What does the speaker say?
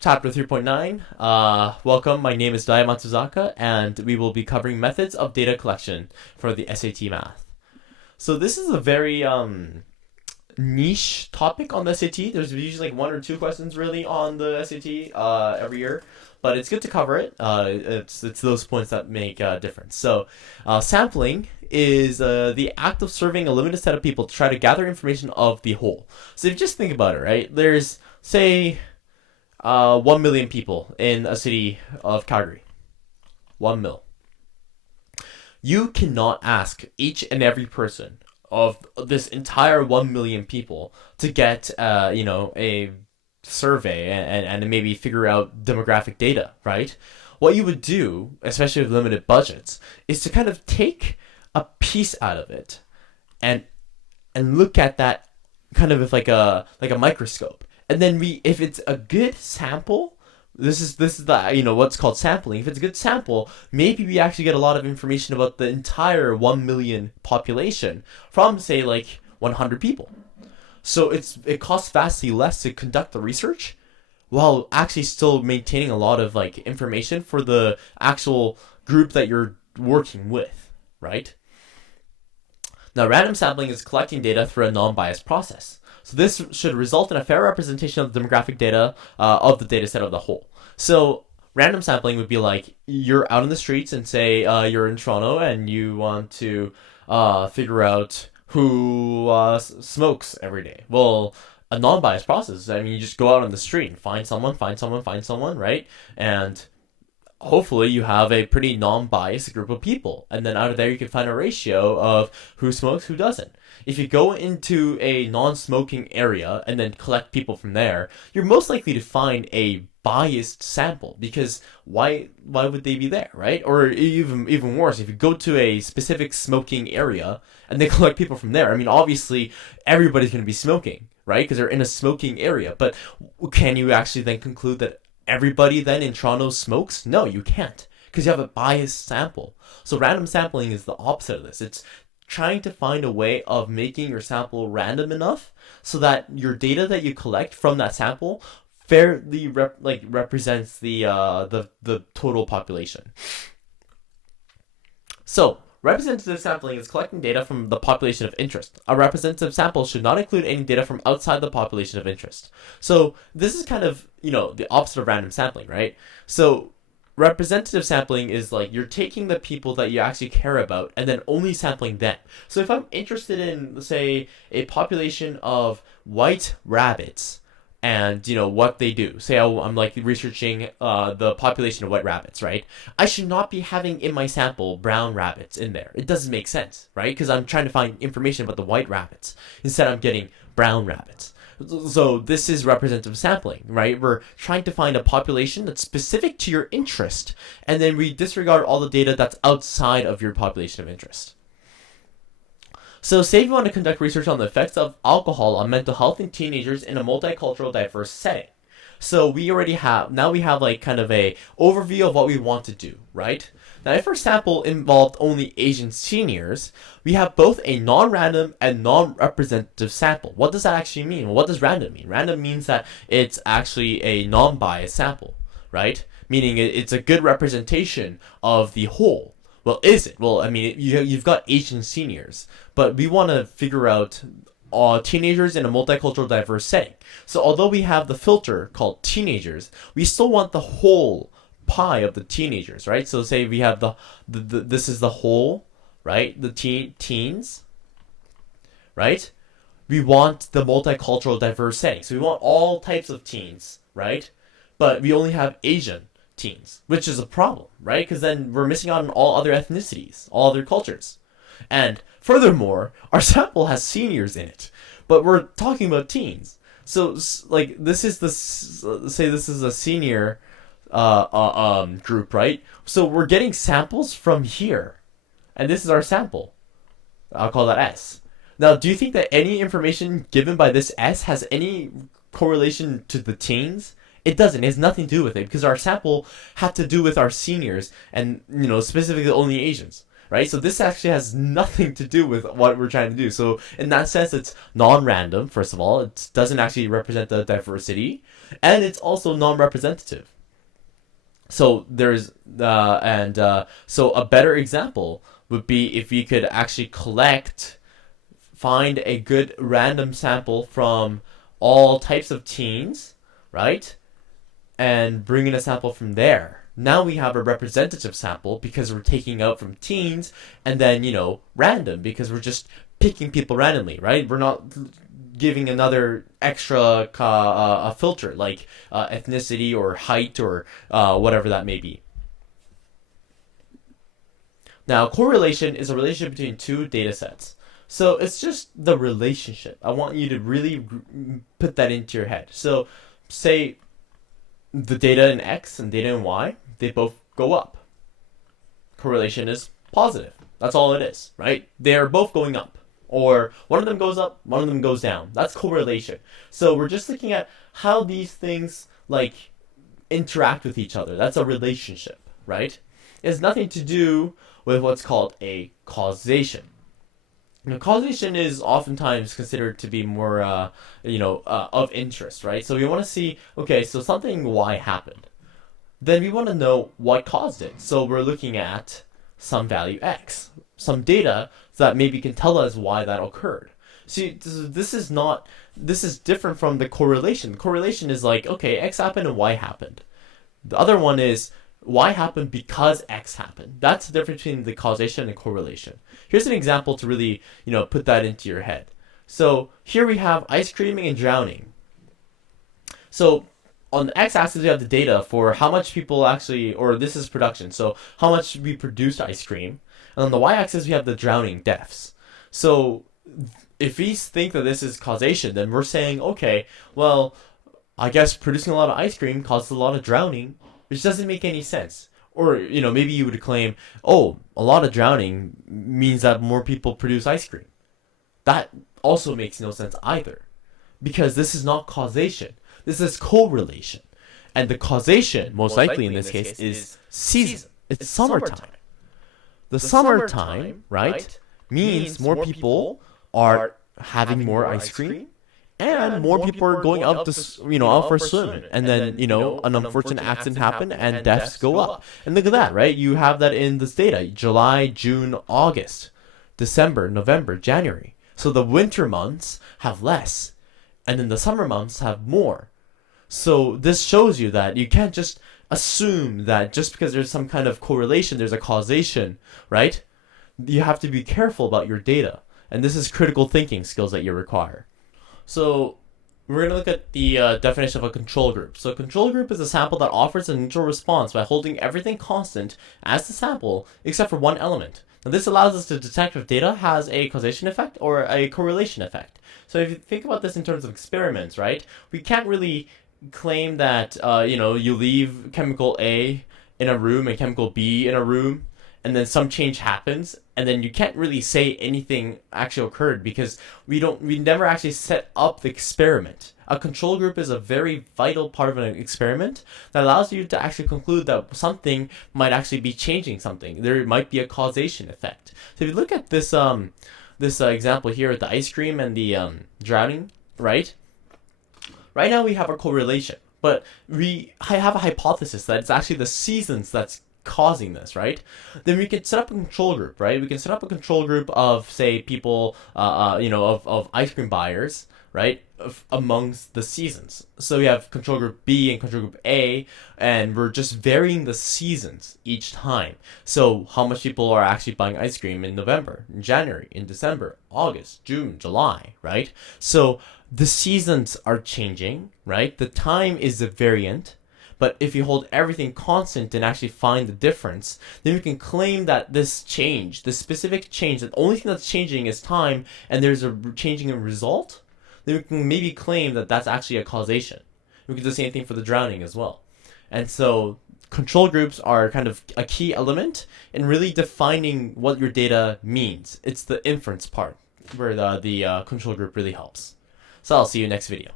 Chapter 3.9. Welcome, my name is Daya Matsuzaka, and we will be covering methods of data collection for the SAT Math. So this is a very niche topic on the SAT. There's usually like one or two questions really on the SAT every year, but it's good to cover it. It's those points that make a difference. So sampling is the act of serving a limited set of people to try to gather information of the whole. So if you just think about it, right? There's, say, 1 million people in a city of Calgary. 1 mil. You cannot ask each and every person of this entire 1 million people to get, a survey and maybe figure out demographic data, right? What you would do, especially with limited budgets, is to kind of take a piece out of it and look at that kind of with like a microscope. And then if it's a good sample, this is the what's called sampling. If it's a good sample, maybe we actually get a lot of information about the entire 1 million population from, say, like 100 people. So it costs vastly less to conduct the research while actually still maintaining a lot of like information for the actual group that you're working with, right? Now, random sampling is collecting data through a non-biased process. So this should result in a fair representation of the demographic data of the data set of the whole. So random sampling would be like you're out in the streets and say you're in Toronto and you want to figure out who smokes every day. Well, a non-biased process. I mean, you just go out on the street and find someone, right? And hopefully you have a pretty non-biased group of people, and then out of there you can find a ratio of who smokes, who doesn't. If you go into a non-smoking area and then collect people from there, you're most likely to find a biased sample, because why would they be there, right? Or even worse, if you go to a specific smoking area and then collect people from there, I mean, obviously everybody's going to be smoking, right? Because they're in a smoking area. But can you actually then conclude that everybody then in Toronto smokes? No, you can't, because you have a biased sample. So random sampling is the opposite of this. It's trying to find a way of making your sample random enough so that your data that you collect from that sample fairly represents the total population. So representative sampling is collecting data from the population of interest. A representative sample should not include any data from outside the population of interest. So this is kind of, the opposite of random sampling, right? So representative sampling is like you're taking the people that you actually care about and then only sampling them. So if I'm interested in, say, a population of white rabbits, and what they do. Say I'm like researching the population of white rabbits, right? I should not be having in my sample brown rabbits in there. It doesn't make sense, right? Because I'm trying to find information about the white rabbits. Instead, I'm getting brown rabbits. So this is representative sampling, right? We're trying to find a population that's specific to your interest, and then we disregard all the data that's outside of your population of interest. So say if you want to conduct research on the effects of alcohol on mental health in teenagers in a multicultural diverse setting. So we have like kind of a overview of what we want to do, right? Now if our sample involved only Asian seniors, we have both a non-random and non-representative sample. What does that actually mean? What does random mean? Random means that it's actually a non-biased sample, right? Meaning it's a good representation of the whole. Well, is it? Well, I mean, you've got Asian seniors, but we want to figure out teenagers in a multicultural diverse setting. So although we have the filter called teenagers, we still want the whole pie of the teenagers, right? So say we have the this is the whole, right? The teens, right? We want the multicultural diverse setting. So we want all types of teens, right? But we only have Asian teens, which is a problem, right? Because then we're missing out on all other ethnicities, all other cultures. And furthermore, our sample has seniors in it, but we're talking about teens. So like this is say this is a senior group, right? So we're getting samples from here, and this is our sample. I'll call that S. Now, do you think that any information given by this S has any correlation to the teens? It doesn't. It has nothing to do with it, because our sample had to do with our seniors and, specifically only Asians. right? So this actually has nothing to do with what we're trying to do. So in that sense, it's non-random. First of all, it doesn't actually represent the diversity, and it's also non-representative. So there's so a better example would be if we could actually find a good random sample from all types of teens, right? And bring in a sample from there. Now we have a representative sample because we're taking out from teens, and then, random because we're just picking people randomly, right? We're not giving another extra a filter like ethnicity or height or whatever that may be. Now, correlation is a relationship between two data sets. So it's just the relationship. I want you to really put that into your head. So say the data in X and data in Y, they both go up. Correlation is positive. That's all it is, right? They're both going up. Or one of them goes up, one of them goes down. That's correlation. So we're just looking at how these things interact with each other. That's a relationship, right? It has nothing to do with what's called a causation. Now, causation is oftentimes considered to be more, of interest, right? So we want to see, okay, so something Y happened. Then we want to know what caused it. So we're looking at some value X, some data that maybe can tell us why that occurred. See, this is different from the correlation. Correlation is like, okay, X happened and Y happened. The other one is Y happened because X happened. That's the difference between the causation and correlation. Here's an example to really, put that into your head. So here we have ice creaming and drowning. So on the x-axis, we have the data for how much people actually, or this is production, so how much we produced ice cream. And on the y-axis, we have the drowning deaths. So if we think that this is causation, then we're saying, okay, well, I guess producing a lot of ice cream causes a lot of drowning, which doesn't make any sense. Or, maybe you would claim, oh, a lot of drowning means that more people produce ice cream. That also makes no sense either. Because this is not causation. This is correlation. And the causation, most likely in this case, is season. It's summertime. The summertime, right, means more people are having more ice cream. And more people are going out to, out for a swim. And then, an unfortunate accident happened and deaths go up. And look at that, right? You have that in this data. July, June, August, December, November, January. So the winter months have less. And then the summer months have more. So this shows you that you can't just assume that just because there's some kind of correlation, there's a causation, right? You have to be careful about your data. And this is critical thinking skills that you require. So we're going to look at the definition of a control group. So a control group is a sample that offers a neutral response by holding everything constant as the sample except for one element. Now this allows us to detect if data has a causation effect or a correlation effect. So if you think about this in terms of experiments, right, we can't really claim that, you leave chemical A in a room and chemical B in a room, and then some change happens, and then you can't really say anything actually occurred because we never actually set up the experiment. A control group is a very vital part of an experiment that allows you to actually conclude that something might actually be changing something. There might be a causation effect. So if you look at this example here with the ice cream and the drowning, right? Right now we have a correlation, but I have a hypothesis that it's actually the seasons that's causing this, right? Then we can set up a control group, right? We can set up a control group of, say, people, of ice cream buyers, right? Amongst the seasons. So we have control group B and control group A, and we're just varying the seasons each time. So how much people are actually buying ice cream in November, in January, in December, August, June, July, right? So the seasons are changing, right? The time is the variant. But if you hold everything constant and actually find the difference, then we can claim that this change, this specific change, the only thing that's changing is time, and there's a changing in result, then we can maybe claim that that's actually a causation. We can do the same thing for the drowning as well. And so control groups are kind of a key element in really defining what your data means. It's the inference part where the control group really helps. So I'll see you next video.